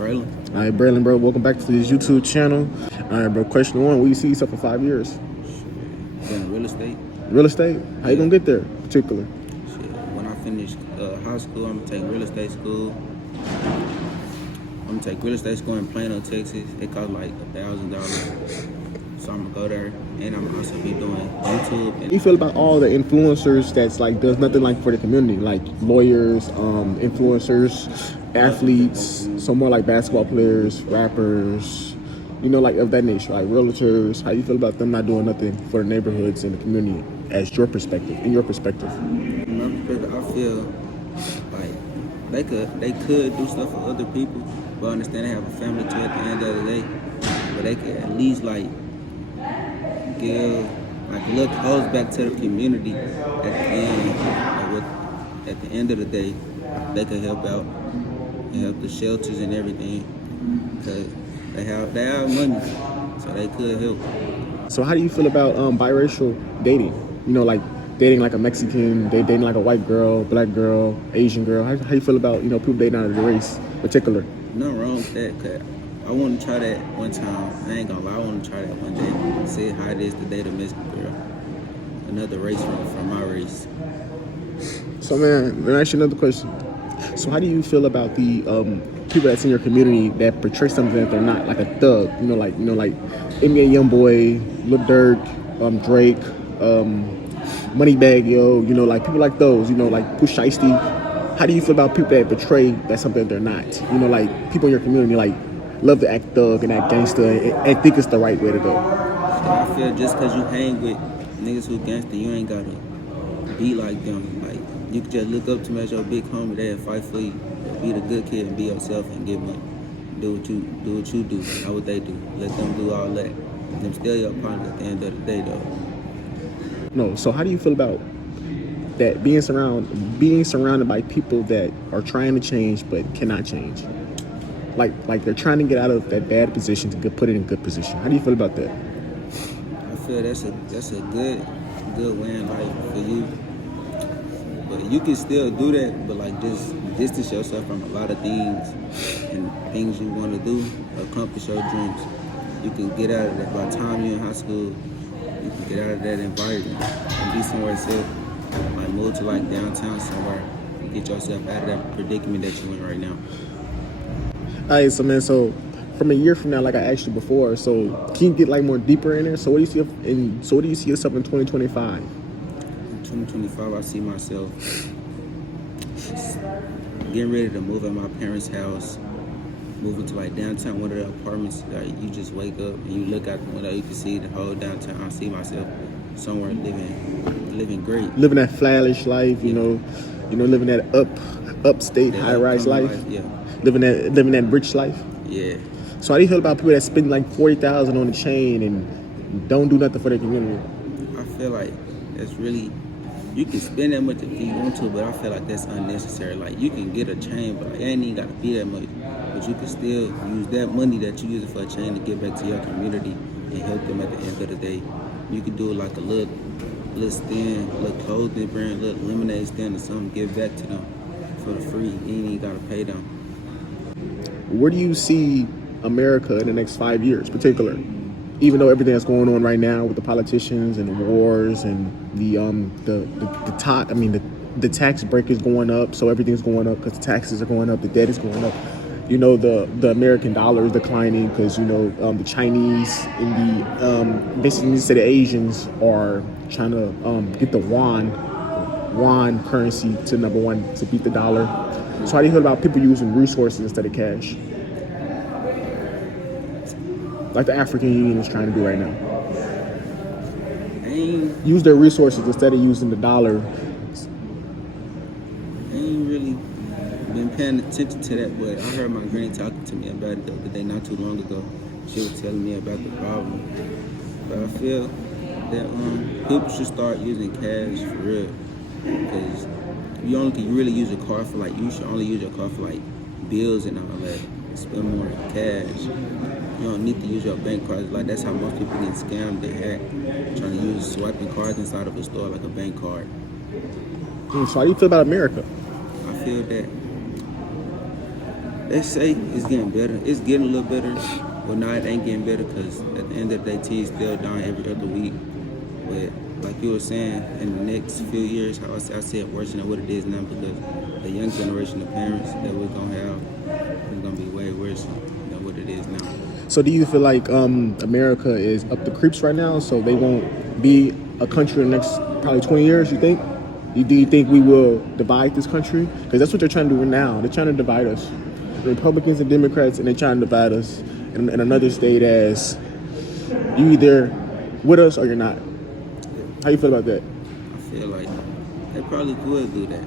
Braylon. All right, Braylon, bro, welcome back to this YouTube channel. All right, bro, question one, where you see yourself in 5 years? In real estate. Real estate? How you gonna get there, particular? Shit. When I finish high school, I'm gonna take real estate school. I'm gonna take real estate school in Plano, Texas. It costs like $1,000. So I'm gonna go there, and I'm also be doing YouTube. How do you feel about all the influencers that's like does nothing like for the community, like lawyers, influencers, athletes, so more like basketball players, rappers, you know, like of that nature, like realtors? How you feel about them not doing nothing for the neighborhoods and the community, as your perspective, in your perspective? From my perspective, I feel like they could do stuff for other people, but I understand they have a family too at the end of the day. But they could at least like give like look close back to the community at the end. At the end of the day, they could help out and help the shelters and everything because they have money, so they could help. So how do you feel about biracial dating? You know, like dating like a Mexican, dating like a white girl, black girl, Asian girl. How you feel about, you know, people dating out of the race, particular? Nothing wrong with that, cause I want to try that one time. I ain't gonna lie, I want to try that one day. See how it is to date a Mexican girl, another race from my race. So man, let me ask you another question. So how do you feel about the people that's in your community that portray something that they're not, like a thug? You know, like NBA YoungBoy, Lil Durk, Drake, Moneybagg Yo. You know, like people like those. You know, like Push Shiesty. How do you feel about people that portray that something that they're not? You know, like people in your community like love to act thug and act gangster and think it's the right way to go. I feel just because you hang with niggas who gangster, you ain't gotta be like them. Like you can just look up to me as your big homie, they'll fight for you. Be the good kid and be yourself and get money. Do what you do, not what they do. Let them do all that. Them still your partner at the end of the day though. No, so how do you feel about that being surrounded by people that are trying to change but cannot change? Like they're trying to get out of that bad position to put it in good position. How do you feel about that? I feel that's a good way in life for you. But you can still do that, but like just distance yourself from a lot of things and things you want to do, accomplish your dreams. You can get out of that. By the time you're in high school, you can get out of that environment and be somewhere safe. Like move to like downtown somewhere and get yourself out of that predicament that you're in right now. All right, so man, so from a year from now, like I asked you before, so can you get like more deeper in there? So what do you see yourself in 2025? In 2025, I see myself getting ready to move at my parents' house, moving to like downtown, one of the apartments. Like you just wake up and you look out the window, you can see the whole downtown. I see myself somewhere living great, living that flourish life, you know, living that upstate high-rise life. Yeah. Living that rich life. Yeah. So how do you feel about people that spend like $40,000 on the chain and don't do nothing for their community? I feel like that's really, you can spend that much if you want to, but I feel like that's unnecessary. Like you can get a chain, but like, it ain't even got to be that much. But you can still use that money that you use for a chain to get back to your community and help them at the end of the day. You can do it like a little stand, a little clothing brand, a little lemonade stand or something, give back to them for the free. You ain't even got to pay them. Where do you see America in the next 5 years, particular? Even though everything that's going on right now with the politicians and the wars and the tax break is going up, so everything's going up because the taxes are going up, the debt is going up. You know, the American dollar is declining because, you know, the Chinese and basically the Asians are trying to get the yuan currency to number one to beat the dollar. So how do you feel about people using resources instead of cash? Like the African Union is trying to do right now. Use their resources instead of using the dollar. I ain't really been paying attention to that, but I heard my granny talking to me about it the other day, not too long ago. She was telling me about the problem. But I feel that people should start using cash for real. Because you only can really use a car for like, you should only use your car for like bills and all that. Spend more cash. You don't need to use your bank cards. Like that's how most people get scammed. They hack, trying to use swiping cards inside of a store like a bank card. So how do you feel about America? I feel that They say it's getting better. It's getting a little better, but now it ain't getting better because at the end of the day, T is still dying every other week. But like you were saying, in the next few years, how I see it worse than what it is now because the young generation of parents that we're gonna have is gonna be way worse than what it is now. So do you feel like America is up the creeps right now, so they won't be a country in the next probably 20 years, you think? Do you think we will divide this country? Because that's what they're trying to do now. They're trying to divide us. The Republicans and Democrats, and they're trying to divide us in another state as you either with us or you're not. How you feel about that? I feel like they probably would do that.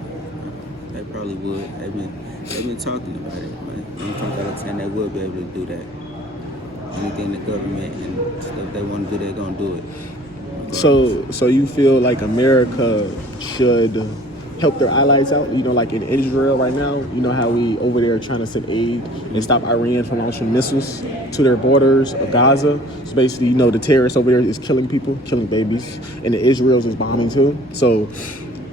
They probably would. They've been talking about it. But 9 times out of 10, they would be able to do that. Anything the government and stuff they want to do, they're gonna do it. So you feel like America should help their allies out? You know, like in Israel right now, you know how we over there trying to send aid and stop Iran from launching missiles to their borders of Gaza. So basically, you know, the terrorists over there is killing people, killing babies, and the Israel's is bombing too. So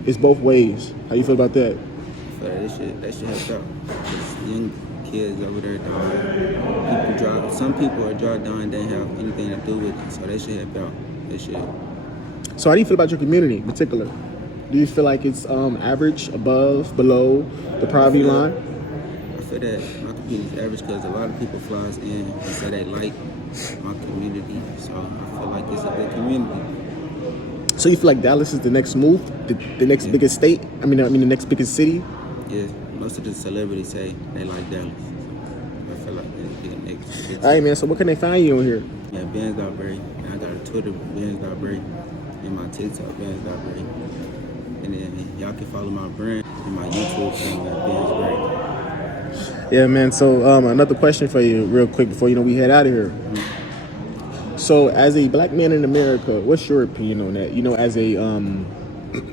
it's both ways. How you feel about that? I feel like they should help out. Because young kids over there dying. Some people are dying, they have anything to do with it, so they should help out. They should. So how do you feel about your community in particular? Do you feel like it's average, above, below the poverty line? I feel that my community is average because a lot of people flies in and say they like my community, so I feel like it's a good community. So you feel like Dallas is the next move, the next biggest state? I mean, the next biggest city? Yeah, most of the celebrities say they like Dallas. So I feel like it's the next biggest. All right, man. So what can they find you on here? Yeah, Benz.Berry. And I got a Twitter, Benz.Berry, and my TikTok, Benz.Berry. And then y'all can follow my brand and my YouTube channel at Benz.Berry. Yeah, man. So another question for you real quick before, we head out of here. So as a black man in America, what's your opinion on that? As a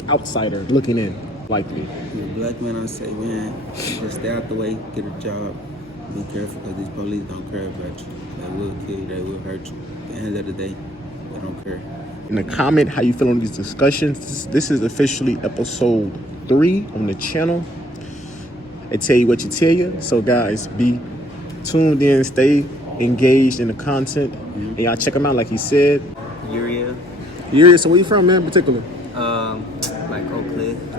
outsider looking in, likely. The black man, I say, man, just stay out the way, get a job, be careful because these police don't care about you. They will kill you, they will hurt you. At the end of the day, they don't care. In the comment how you feel on these discussions. This is officially episode 3 on the channel. I tell you what you tell you. So guys, be tuned in, stay engaged in the content, and y'all check them out like he said. Uria, so where you from, man, in particular? Like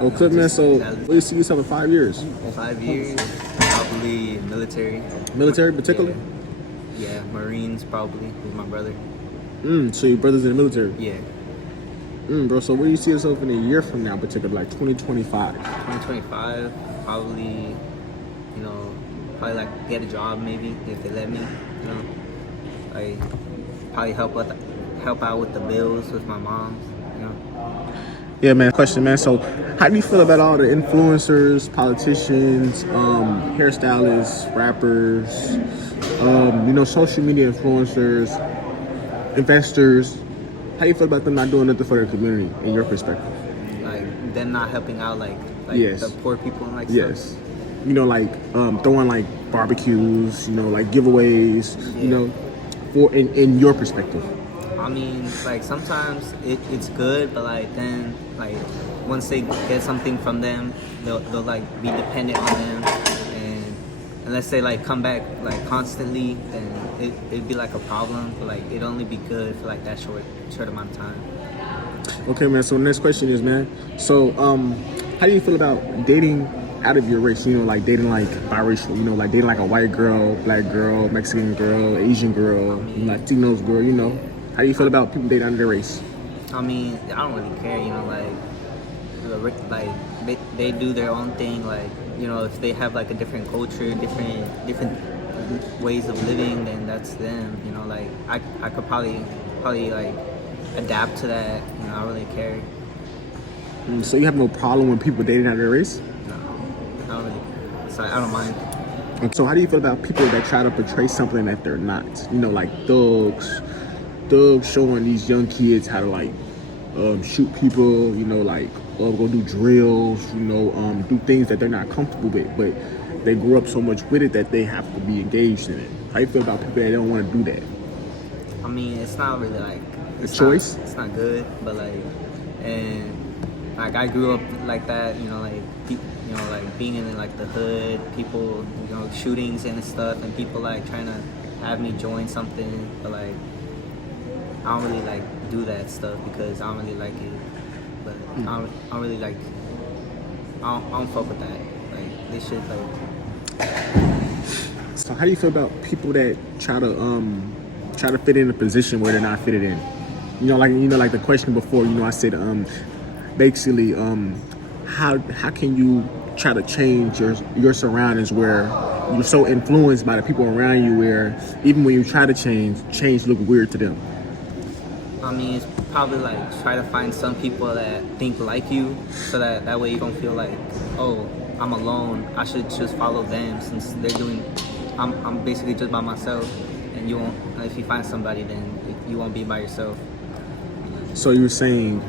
Oak Cliff, man. So where do you see yourself in 5 years? 5 years, probably military. Military in particular? Yeah, Marines probably with my brother. So your brother's in the military? Yeah. Bro, so where do you see yourself in a year from now, particularly, like 2025? 2025, probably, probably like get a job maybe if they let me, like probably help out with the bills with my mom, Yeah, man. Question, man. So, how do you feel about all the influencers, politicians, hairstylists, rappers, social media influencers, investors? How do you feel about them not doing nothing for their community, in your perspective? Like them not helping out, like Yes. the poor people and like Yes. stuff. Throwing like barbecues, like giveaways, for in your perspective. I mean, like sometimes it's good, but like then like once they get something from them, they'll like be dependent on them, and unless they like come back like constantly, then it'd be like a problem. But like it'd only be good for like that short amount of time. Okay, man. So the next question is, man. So how do you feel about dating out of your race? Like dating like biracial. Like dating like a white girl, black girl, Mexican girl, Asian girl, Latinos girl. How do you feel about people dating out of their race? I mean, I don't really care, they do their own thing, if they have like a different culture, different ways of living, then that's them, I could probably like adapt to that, I don't really care. So you have no problem with people dating out of their race? No, I don't really, so I don't mind. So how do you feel about people that try to portray something that they're not? Like thugs showing these young kids how to like shoot people, go do drills, do things that they're not comfortable with, but they grew up so much with it that they have to be engaged in it. How you feel about people that don't want to do that? I mean, it's not really like a choice. It's not good, but I grew up like that, you know, like being in like the hood, people, you know, shootings and stuff, and people like trying to have me join something, but like I don't really like do that stuff because I don't really like it. But I don't really like. I don't fuck with that. Like they should like. So how do you feel about people that try to fit in a position where they're not fitted in? Like the question before. I said basically how can you try to change your surroundings where you're so influenced by the people around you where even when you try to change look weird to them? I mean, it's probably like try to find some people that think like you, so that way you don't feel like, oh, I'm alone. I should just follow them since they're doing. I'm basically just by myself, and you won't. If you find somebody, then you won't be by yourself. So you're saying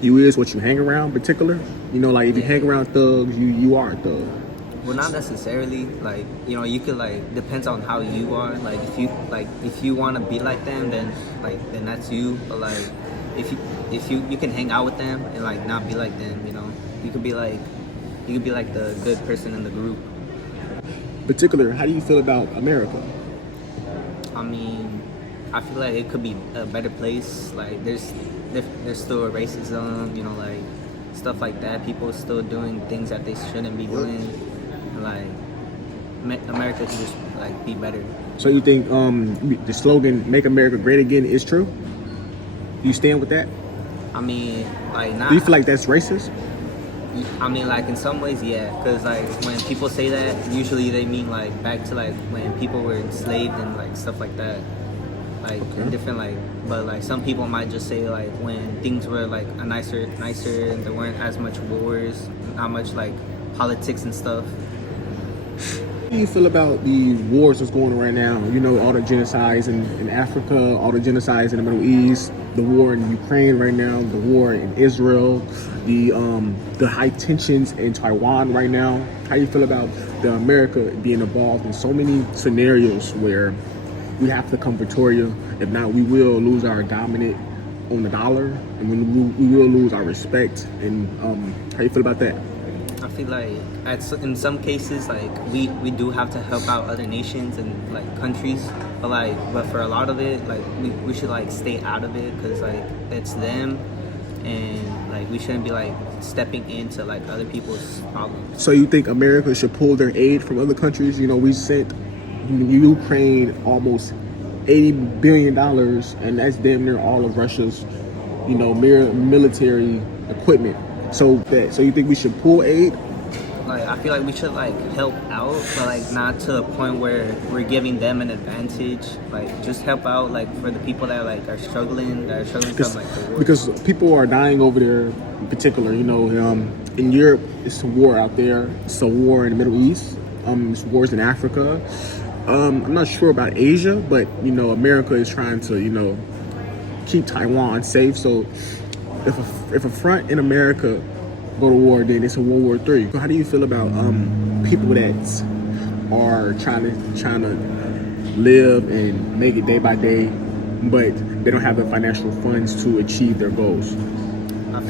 you is what you hang around, particular? Like if you hang around thugs, you are a thug. Well, not necessarily. Like, you know, you could like depends on how you are. Like if you want to be like them, then that's you. But like if you can hang out with them and like not be like them. You know, you could be like the good person in the group. Particular, how do you feel about America? I mean, I feel like it could be a better place. Like there's still racism. You know, like stuff like that. People still doing things that they shouldn't be doing. Like America could just like be better. So you think the slogan "Make America Great Again" is true? Do you stand with that? I mean, like not. Do you feel like that's racist? I mean, like in some ways, yeah. Cause like when people say that, usually they mean like back to like when people were enslaved and like stuff like that. Like different like, but like some people might just say like when things were like nicer, and there weren't as much wars, not much like politics and stuff. How do you feel about the wars that's going on right now? All the genocides in Africa, all the genocides in the Middle East, the war in Ukraine right now, the war in Israel, the high tensions in Taiwan right now. How do you feel about the America being involved in so many scenarios where we have to come Victoria? If not, we will lose our dominant on the dollar, and we will lose our respect. And how do you feel about that? I feel like in some cases, like we do have to help out other nations and like countries, but for a lot of it, like we should like stay out of it because like it's them, and like we shouldn't be like stepping into like other people's problems. So you think America should pull their aid from other countries? We sent Ukraine almost $80 billion, and that's damn near all of Russia's, military equipment. So you think we should pull aid? Like I feel like we should like help out, but like not to the point where we're giving them an advantage. Like just help out, like for the people that like are struggling from like the war. Because people are dying over there. In particular, in Europe, it's a war out there. It's a war in the Middle East. It's wars in Africa. I'm not sure about Asia, but America is trying to keep Taiwan safe. So if a front in America go to war, then it's a World War III. So how do you feel about people that are trying to live and make it day by day, but they don't have the financial funds to achieve their goals? I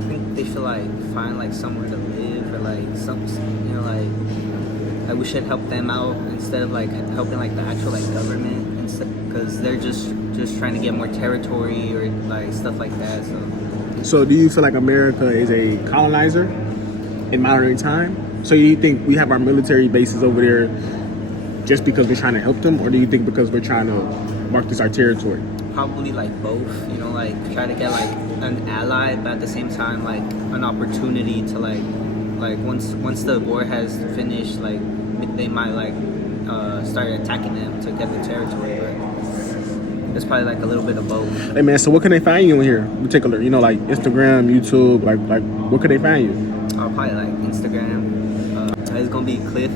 think they should like find like somewhere to live, or like some like we should help them out instead of like helping like the actual like government, because they're just trying to get more territory or like stuff like that. So do you feel like America is a colonizer in modern time? So you think we have our military bases over there just because we're trying to help them, or do you think because we're trying to mark this our territory? Probably like both, like try to get like an ally, but at the same time like an opportunity to like once the war has finished, like they might like start attacking them to get the territory. But it's probably like a little bit of both. Hey man, so what can they find you in here in particular? Like Instagram, YouTube, like what could they find you? Probably like Instagram. It's gonna be Uriel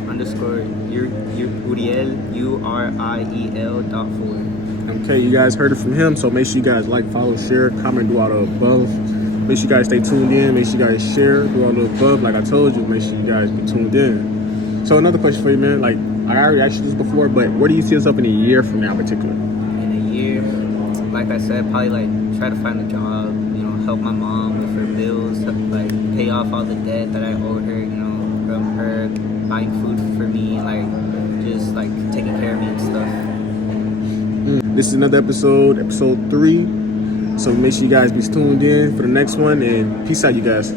URIEL.4. Okay, you guys heard it from him, so make sure you guys like, follow, share, comment, do all the above. Make sure you guys stay tuned in. Make sure you guys share, do all the above. Like I told you, make sure you guys be tuned in. So another question for you, man. Like I already asked you this before, but where do you see yourself in a year from now, in particular? In a year, like I said, probably like try to find a job. Help my mom with her bills, to like pay off all the debt that I owed her, you know, from her buying food for me, like just like taking care of me and stuff. This is another episode 3. So make sure you guys be tuned in for the next one, and peace out, you guys.